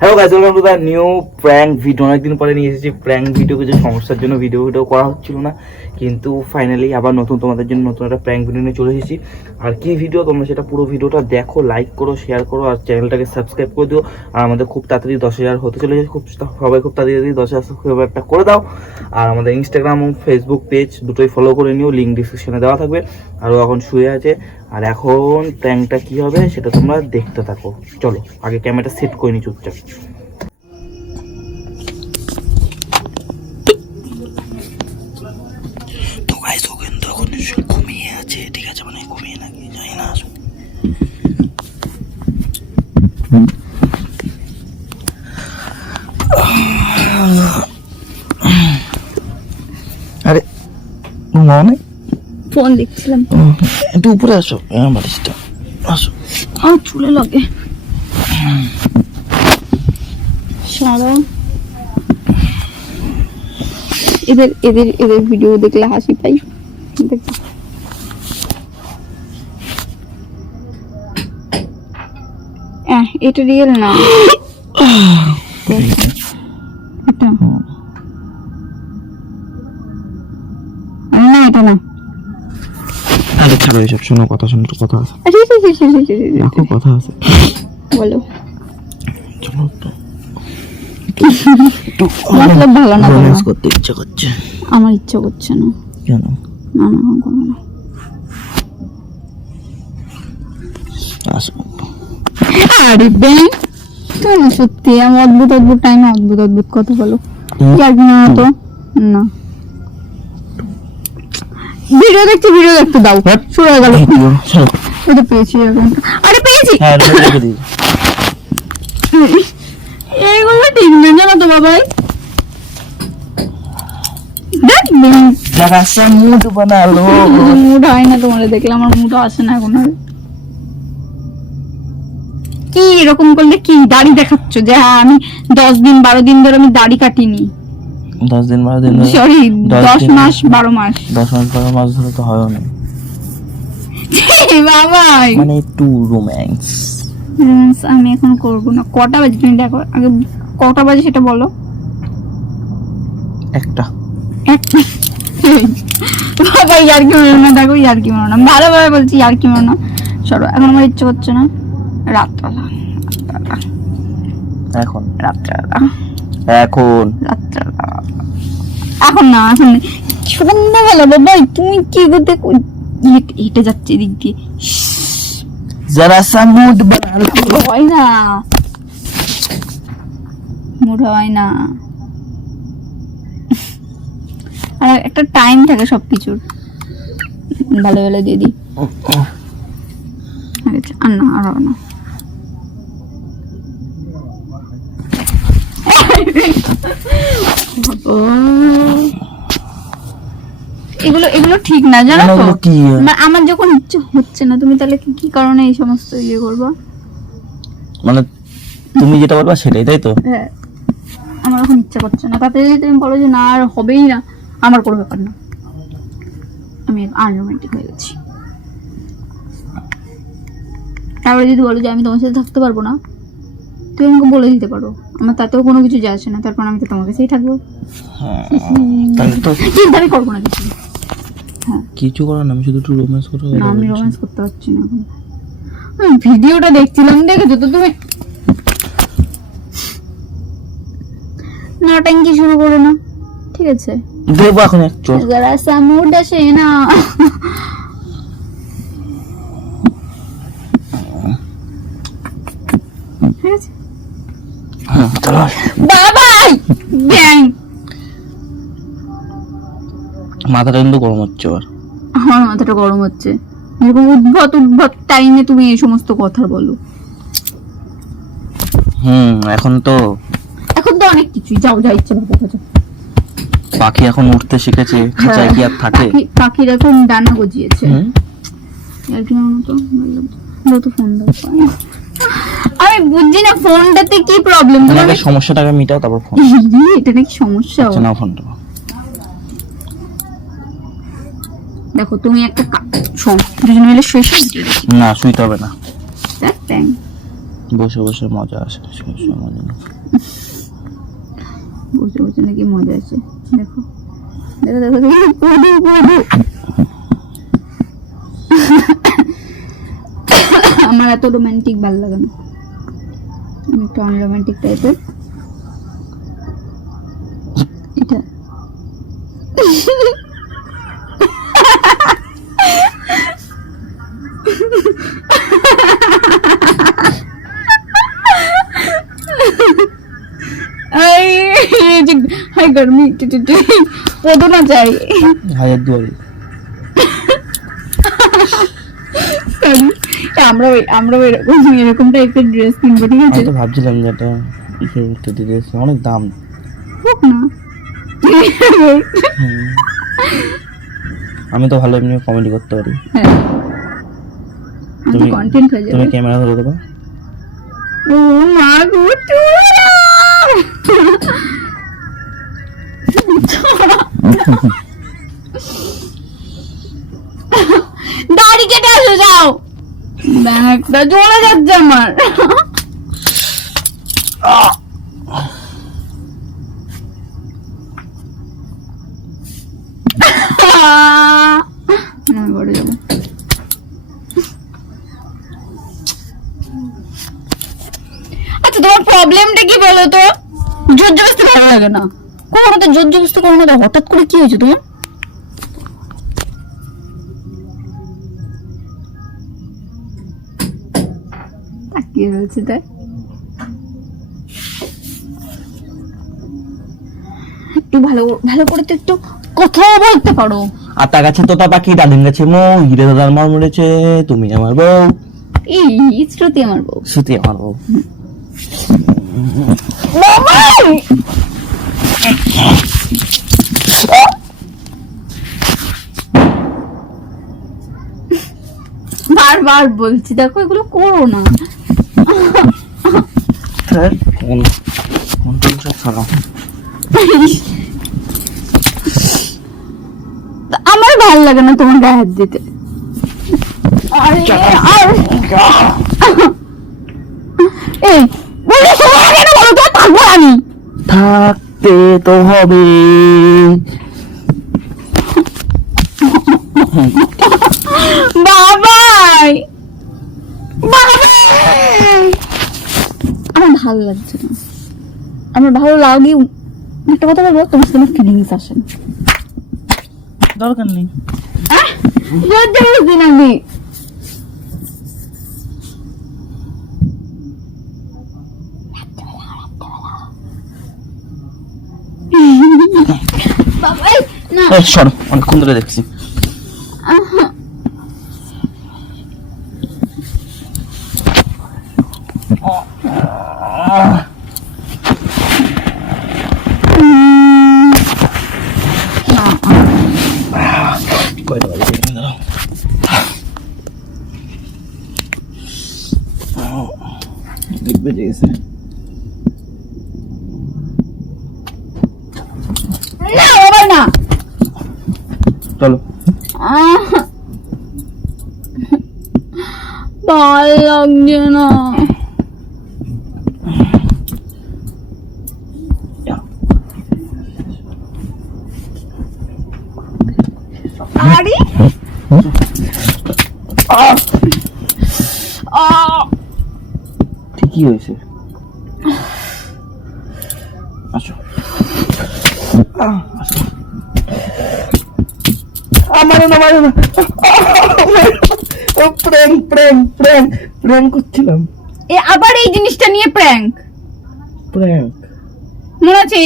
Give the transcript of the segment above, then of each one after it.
Hello guys, welcome to the new prank video. অনেকদিন পরে নিয়ে এসেছি প্র্যাঙ্ক ভিডিও। কিছু সমস্যার জন্য ভিডিও করা হচ্ছিল না, কিন্তু ফাইনালি আবার তোমাদের জন্য নতুন একটা প্র্যাঙ্ক ভিডিও নিয়ে চলে এসেছি। আর কি ভিডিও, তোমরা সেটা পুরো ভিডিওটা দেখো, লাইক করো, শেয়ার করো, আর চ্যানেলটাকে সাবস্ক্রাইব করে দিও। আর আমাদের খুব তাড়াতাড়ি 10,000 হতে চলেছে, সবাই খুব তাড়াতাড়ি 10,000 সাবস্ক্রাইবার একটা করে দাও। আর আমাদের ইনস্টাগ্রাম ও ফেসবুক পেজ দুটোই ফলো করে নিও, লিঙ্ক ডিসক্রিপশনে দেওয়া থাকবে। আর ও এখন শুয়ে আছে, আর এখন প্র্যাঙ্কটা কি হবে সেটা তোমরা দেখতে থাকো। চলো আগে ক্যামেরাটা সেট করে নি চুপচাপ। তো গাইস, ও কিন্তু এখন ঘুমিয়ে আছে, ঠিক আছে? মানে ঘুমিয়ে নাকি জানি না। আরে মানে ফোন দেখছিলাম। একটু উপরে আসো, বালিশটা আসো। আমার চুলে লাগে। সারা এদের এদের এদের ভিডিও দেখলে হাসি পাই। এটা রিয়েল না, এটা না, এটা না। আরে ছাড়ো এইসব, শোনো কথা, শোনো কথা আছে, দেখো কথা আছে, বলো। চলো মতলব ভালো না, রোম্যান্স করতে ইচ্ছা করছে। আমার ইচ্ছা করছে না। কেন? না না, করবো না। আসো। আরে বেন, তুমি না সত্যি আমার অদ্ভুত অদ্ভুত টাইমে অদ্ভুত অদ্ভুত কথা বলো। আর কি না তো না, ভিডিও দেখতে দাও। শুরু হয়ে গেল। এটা পেয়েছি এখন। আরে পেয়েছি। হ্যাঁ, রেখে দিই। এইগুলো ঠিক না, জানো তো বাবাই। দেখ জাগাসা মুড বানালো। মুড হয় না তোমার দেখলে, আমার মুড আসে না এখন। কি এরকম করলে কি দাড়ি দেখাচ্ছ যে হ্যাঁ আমি 10 দিন 12 দিন ধরে আমি দাড়ি কাটিনি। 10 দিন 12 দিন, সরি 10 মাস 12 মাস। 10 মাস 12 মাস ধরে তো হয় না বাবাই, মানে একটু রোম্যান্স। আমি এখন করবো না। কটা বাজে তুমি দেখো আগে, কটা বাজে সেটা বলো। একটা বাবা ইয়ার কি মারো না, দেখো ইয়ার কি মারো না, ভালোভাবে বলছি ইয়ার কি মারো না। সরো, এখন আমার ইচ্ছে করছে না। রাতবেলা এখন রাত্রেবেলা এখন রাত্রেবেলা এখন না, এখন সন্ধ্যাবেলা। বাবা তুমি কি করতে হেঁটে যাচ্ছে এদিক দিয়ে, যারা সা মুড বানালো। হয় না, মুড হয় না। আর একটা টাইম থাকে সবকিছুর। ভালো ভালো দিয়ে দিই। আর না, আর হবে না। এগুলো এগুলো ঠিক না, জানো তো? আমার যখন ইচ্ছে হচ্ছে না, তুমি তাহলে কি কারণে এই সমস্ত ইয়ে করবা? মানে তুমি যেটা বলবা সেটাই, তাই তো? হ্যাঁ, আমার এখন ইচ্ছা করছে না। তাতে যদি তুমি বলো যে না আর হবেই না, আমার কোনো ব্যাপার না, আমি আনরোমান্টিক হয়ে গেছি। তারপরে যদি বলো যে আমি তোমার সাথে থাকতে পারবো না, তুমি আমাকে বলে দিতে পারো, আমার তাতেও কোনো কিছু যায় আসে না। তারপর আমি তো তোমার কাছেই থাকবো। চিন্তা আমি করবো না কিছু। হ্যাঁ, কিছু করার না, আমি শুধু একটু রোম্যান্স করতে। না আমি রোম্যান্স করতে পারছি না এখন। ভিডিওটা দেখছিলাম, দেখেছো তো তুমি? নাটঙ্কি শুরু করো না, ঠিক আছে? দেবো এখন এক চোখ। যারা সামুড আসে না, ঠিক আছে? বাবাই ব্যাং, মাথাটা কিন্তু গরম হচ্ছে। আর আমার মাথাটা গরম হচ্ছে। এরকম উদ্ভট টাইমে তুমি এই সমস্ত কথা বলো। এখন তো অনেক কিছুই। যাও যা ইচ্ছে ভাবে যাও। পাখি এখন উঠতে শিখেছে, খাঁচায় কি আর থাকে? পাখির এখন ডানা গজিয়েছে। আর কি তো ফোন দাও। আমি বুঝছি না ফোনটাতে কি প্রবলেম। তোমাকে সমস্যাটাকে মিটাও, তারপর ফোন। এটা নাকি সমস্যা? আচ্ছা নাও ফোনটা। দেখো তুমি একটা দুজন মিলে শুয়ে না, শুইতে হবে না। দেখ ব্যাং বসে বসে মজা আসে, শুয়ে শুয়ে মজা নেই। বসে বসে নাকি মজা আছে, দেখো দেখো দেখো দেখো, পদু পদু। আমার এত রোমান্টিক ভালো লাগে না, আমি একটু আনরোমান্টিক টাইপের। এটা हाय गर्मी पौधो ना चाहिए হাজার দুয়ারি। আমরা এরকম টাইপের ড্রেস কিনবো, ঠিক আছে? আমি তো ভাবছিলাম যে একটা ড্রেস অনেক দাম হোক না। আমি তো ভালো এমনি কমেডি করতে পারি। হ্যাঁ, কন্টেন্ট হয়ে যাবে। তুমি ক্যামেরা ধরে দেবা। ও মা গো, দাড়ি কেটে আসো, যাও। ব্যাগটা জ্বলে যাচ্ছে আমার। আমি ঘরে যাবো। আচ্ছা, তোমার প্রবলেমটা কি বলো তো? জোর জবরদস্তি ভালো লাগে না, কোনো তো জোর জবরদস্তি করো না। হঠাৎ করে কি হয়েছে তোমার? তাকিয়ে রয়েছে, তাই একটু ভালো ভালো করে তো একটু কথাও বলতে পারো। আতা গাছে তোতা পাখি, ডালিম গাছে মৌ, হিরে দাদার মার মরেছে, তুমি আমার বউ। এই শ্রুতি আমার বউ। শ্রুতি আমার বউ। বারবার বলছি, দেখো এগুলো করো না। আমার ভালো লাগে না তোমার গায়ে হাত দিতে। এই বলে সময় কেন বলো তো? থাকবো আমি, থাকতে তো হবে। বাবাই বাবাই। আমার ভালো লাগছে না। আমার ভালো লাগে, একটা কথা বলবো, তোমার সাথে আমার ফিলিংস আসে না। দরকার নেই। দিন আমি বাবাই না, সরো, অনেকক্ষণ ধরে দেখছি। বেজে গেছে। না বাবা না, চলো। ভালো লাগছে না। আরে ঠিকই হয়েছে, আসো। আমার না, আমার না, প্রেম প্রেম প্রেম প্রেম করছিলাম। আবার এই জিনিসটা নিয়ে প্র্যাঙ্ক প্রেম মনে আছে?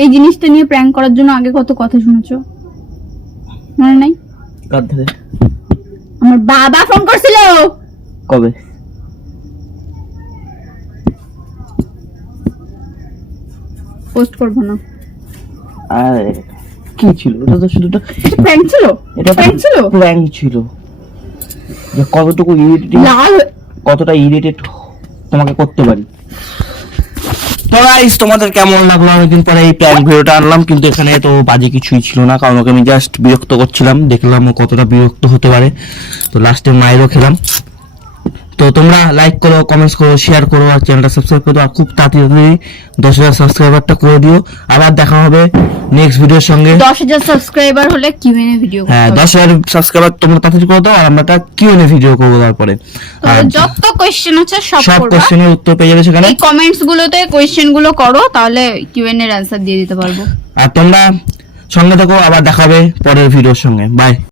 এই জিনিসটা নিয়ে প্র্যাঙ্ক করার জন্য আগে কত কথা শুনেছো, মনে নাই? কার ধরে? আমার বাবা ফোন করছিল। কবে? পোস্ট করবো না। আরে কি ছিল এটা? তো শুধু প্র্যাঙ্ক ছিল, এটা প্র্যাঙ্ক ছিল, প্র্যাঙ্ক ছিল। যে কতটুকু কতটা ইরিটেট তোমাকে করতে পারি। তো গাইস, তোমাদের কেমন লাগলো? অনেকদিন পরে এই প্র্যাঙ্ক ভিডিওটা আনলাম, কিন্তু এখানে তো বাজে কিছুই ছিল না, কারণ ওকে আমি জাস্ট বিরক্ত করছিলাম, দেখলাম ও কতটা বিরক্ত হতে পারে। তো লাস্টে মায়েরও খেলাম। তো তোমরা লাইক করো, কমেন্টস করো, শেয়ার করো আর চ্যানেলটা সাবস্ক্রাইব করো আর খুব তাড়াতাড়ি 10,000 সাবস্ক্রাইবারটা করে দিও। আবার দেখা হবে নেক্সট ভিডিওর সঙ্গে। 10,000 সাবস্ক্রাইবার হলে কিউএনএ ভিডিও হ্যাঁ 10,000 সাবস্ক্রাইবার তোমরা তাড়াতাড়ি করে দাও আর আমরা একটা কিউএনএ ভিডিও করবো তারপরে। আর যত কোশ্চেন আছে সব সব করবা, কোশ্চেনের উত্তর পেয়ে যাবে সেখানে। এই কমেন্টস গুলোতে কোশ্চেন গুলো করো, তাহলে কিউএনএ এর অ্যানসার দিয়ে দিতে পারবো। আর তোমরা সঙ্গে থাকো, আবার দেখা হবে পরের ভিডিওর সঙ্গে। বাই।